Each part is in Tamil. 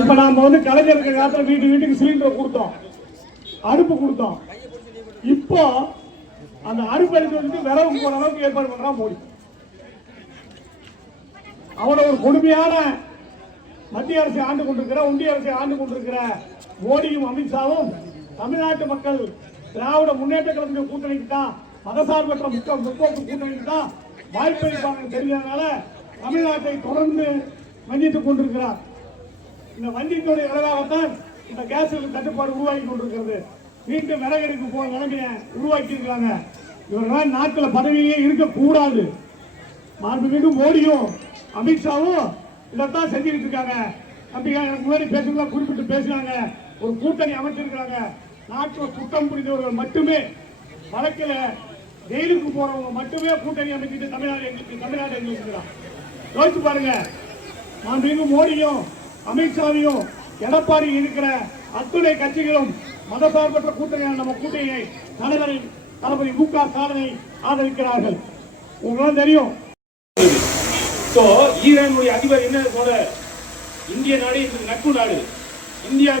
இப்ப நாம வந்து கலைஞருக்கு காலத்துல வீட்டுக்கு சிலிண்டர் கொடுத்தோம், அடுப்பு கொடுத்தோம். இப்போ அந்த அடுப்பு எடுத்து வந்து விரவு போற அளவுக்கு ஏற்பாடு பண்றான் மோடி. அவனோட ஒரு கொடுமையான மத்திய அரசை ஆண்டு கொண்டிருக்கிற, ஒன்றிய அரசை ஆண்டு கொண்டிருக்கிற மோடியும் அமித்ஷாவும் தமிழ்நாட்டு மக்கள் திராவிட முன்னேற்ற கழகத்தின் கூட்டணிக்கு தான், மதசார்பற்ற முற்போக்கு கூட்டணிக்கு தான் வாய்ப்பு அளிப்பாங்க தெரிஞ்சதுனால தமிழ்நாட்டை தொடர்ந்து வஞ்சித்துக் கொண்டிருக்கிறார். இந்த வஞ்சித்துடைய விளைவாகத்தான் இந்த கேஸுக்கு தட்டுப்பாடு உருவாக்கி கொண்டிருக்கிறது. மீண்டும் விறகடிக்கு போற நிலைமையை உருவாக்கி இருக்கிறாங்க. இவர்கள் நாட்டில் பதவியே இருக்கக்கூடாது. மாண்புமிகு மோடியும் அமித்ஷாவும் இதைத்தான் செஞ்சுக்கிட்டு இருக்காங்க. எனக்கு முன்னாடி பேசுறதா குறிப்பிட்டு பேசுறாங்க. ஒரு கூட்டணி அமைச்சிருக்கிறாங்க. நாட்டில் குற்றம் புரிந்தவர்கள் மட்டுமே, வழக்கில் ஜெயிலுக்கு போறவங்க மட்டுமே கூட்டணி அமைச்சிட்டு தமிழ்நாடு எங்களுக்கு யோசிச்சு பாருங்க. மாண்புமிகு மோடியும் அமித்ஷாவையும் எடப்பாடி இருக்கிற அத்துணை கட்சிகளும் மதசார்பற்ற கூட்டணியான நம்ம கூட்டணியை தலைவரை தளபதி மு.க. ஸ்டாலினை ஆதரிக்கிறார்கள். உங்களுக்கு தெரியும். ஈரானுடைய அதிபர் என்ன சொல்ற, இந்திய நாடு நட்பு நாடு. இந்தியா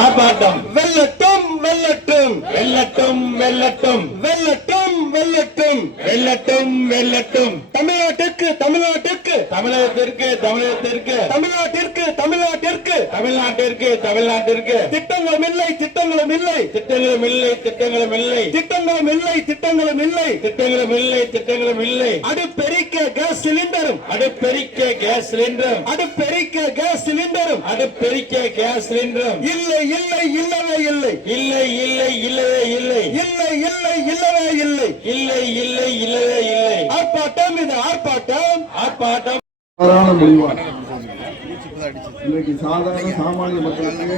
ஆர்ப்பாட்டம் வெல்லட்டும் வெல்லட்டும் வெல்லட்டும் வெல்லட்டும் வெல்லட்டும் வெல்லட்டும் வெல்லட்டும் வெல்லட்டும் தமிழ்நாட்டிற்கு தமிழ்நாட்டிற்கு தமிழகத்திற்கு தமிழகத்திற்கு தமிழ்நாட்டிற்கு தமிழ்நாட்டிற்கு தமிழ்நாட்டிற்கு தமிழ்நாட்டிற்கு திட்டங்களும் இல்லை திட்டங்களும் இல்லை திட்டங்களும் இல்லை திட்டங்களும் இல்லை திட்டங்களும் இல்லை திட்டங்களும் இல்லை திட்டங்களும் இல்லை திட்டங்களும் இல்லை அடுப்பெரிக்க கேஸ் சிலிண்டரும் அடுப்பெரிக்க கேஸ் சிலிண்டரும் அடுப்பெரிக்க கேஸ் சிலிண்டரும் அடுப்பெரிக்க கேஸ் சிலிண்டரும் இல்லை இல்லை இல்லவே இல்லை இல்லை இல்லை இல்லவே இல்லை இல்லை இல்லை இல்லவே இல்லை இல்லை இல்லை இல்லவே இல்லை ஆர்ப்பாட்டம் இது ஆர்ப்பாட்டம் ஆர்ப்பாட்டம். இன்னைக்கு சாதாரண சாமானிய மக்களுக்கு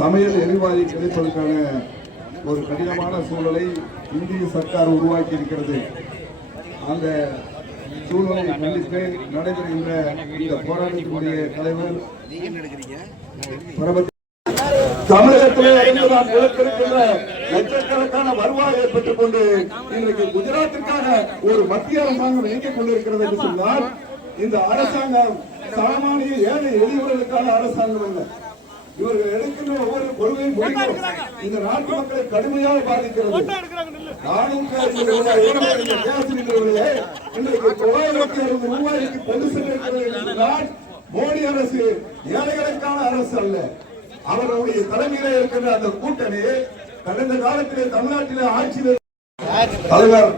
சமையல் எரிவாயு கிடைப்பதற்கான ஒரு கடினமான சூழலை இந்திய சர்க்கார் உருவாக்கி இருக்கிறது. அந்த சூழ்நிலை கண்டித்து நடைபெறுகின்ற இந்த போராட்டத்தினுடைய தலைவர் தமிழகத்திலே லட்சக்கணக்கான வருவாயை பெற்றுக் கொண்டு இன்றைக்கு குஜராத்திற்கான ஒரு மத்திய அரசாங்கம் இயங்கிக் கொண்டிருக்கிறது என்று சொன்னால், இந்த அரசாங்கம் சாமானிய ஏழை எளியவர்களுக்கான அரசாங்கம் அல்ல. இவர்கள் எடுக்கின்ற ஒவ்வொரு கொள்கையும் இந்த நாட்டு மக்களை கடுமையாக பாதிக்கிறது. இன்றைக்கு 960 ரூபாய்க்கு கொண்டு சென்றிருக்கிறது என்றால் மோடி அரசு ஏழைகளுக்கான அரசு அல்ல. அவர்களுடைய தலைமையிலே இருக்கின்ற அந்த கூட்டணி கடந்த காலத்திலே தமிழ்நாட்டிலே ஆட்சியில் தலைவர்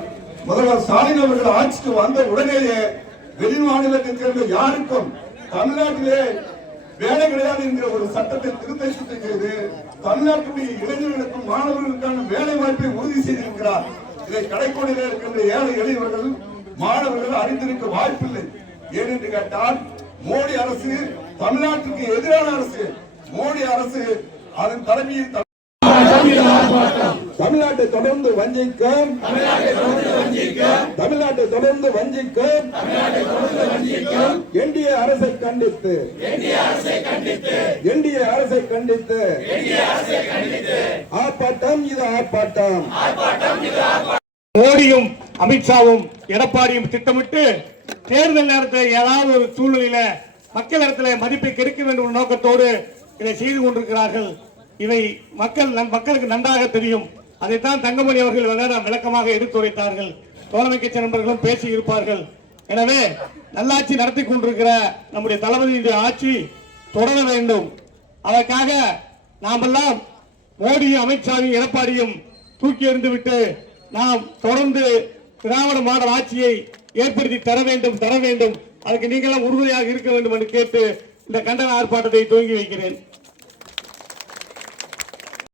முதல்வர் ஸ்டாலின் அவர்கள் ஆட்சிக்கு வந்த உடனேயே வெளி மாநிலத்தில் சேர்ந்த யாருக்கும் தமிழ்நாட்டிலே வேலை கிடையாது என்கிற ஒரு சட்டத்தை திருத்தம் செய்து தமிழ்நாட்டுடைய இளைஞர்களுக்கும் மாணவர்களுக்கான வேலை வாய்ப்பை உறுதி செய்திருக்கிறார். இதை கடைக்கோடியில் இருக்கின்ற ஏழை எளியவர்கள் மாணவர்கள் அறிந்திருக்க வாய்ப்பில்லை. ஏனென்று கேட்டால் மோடி அரசு தமிழ்நாட்டுக்கு எதிரான அரசு. மோடி அரசு அதன் தலைமையில் தமிழ்நாட்டை தொடர்ந்து வஞ்சிக்கும் தமிழ்நாட்டை தொடர்ந்து வஞ்சிக்கும் என்டிஏ அரசை கண்டித்து என்டிஏ அரசை கண்டித்து ஆர்ப்பாட்டம் இது ஆர்ப்பாட்டம். மோடியும் அமித்ஷாவும் எடப்பாடியும் திட்டமிட்டு தேர்தல் நேரத்தில் ஏதாவது ஒரு சூழ்நிலையில மக்கள் இடத்துல மதிப்பை கெடுக்க வேண்டும் என்ற நோக்கத்தோடு இதை செய்து கொண்டிருக்கிறார்கள். இவை மக்களுக்கு நன்றாக தெரியும். அதைத்தான் தங்கமணி அவர்கள் விளக்கமாக எடுத்துரைத்தார்கள். தோழமை கட்சி நண்பர்களும் பேசி இருப்பார்கள். எனவே நல்லாட்சி நடத்தி கொண்டிருக்கிற நம்முடைய தளபதியுடைய ஆட்சி தொடர வேண்டும். அதற்காக நாமெல்லாம் மோடியும் அமித்ஷாவையும் எடப்பாடியும் தூக்கி எறிந்து விட்டு நாம் தொடர்ந்து திராவிட மாடல் ஆட்சியை ஏற்படுத்தி தர வேண்டும். அதுக்கு நீங்களும் உறுதுணையாக இருக்க வேண்டும் என்று கேட்டு இந்த கண்டன ஆர்ப்பாட்டத்தை துவங்கி வைக்கிறேன்.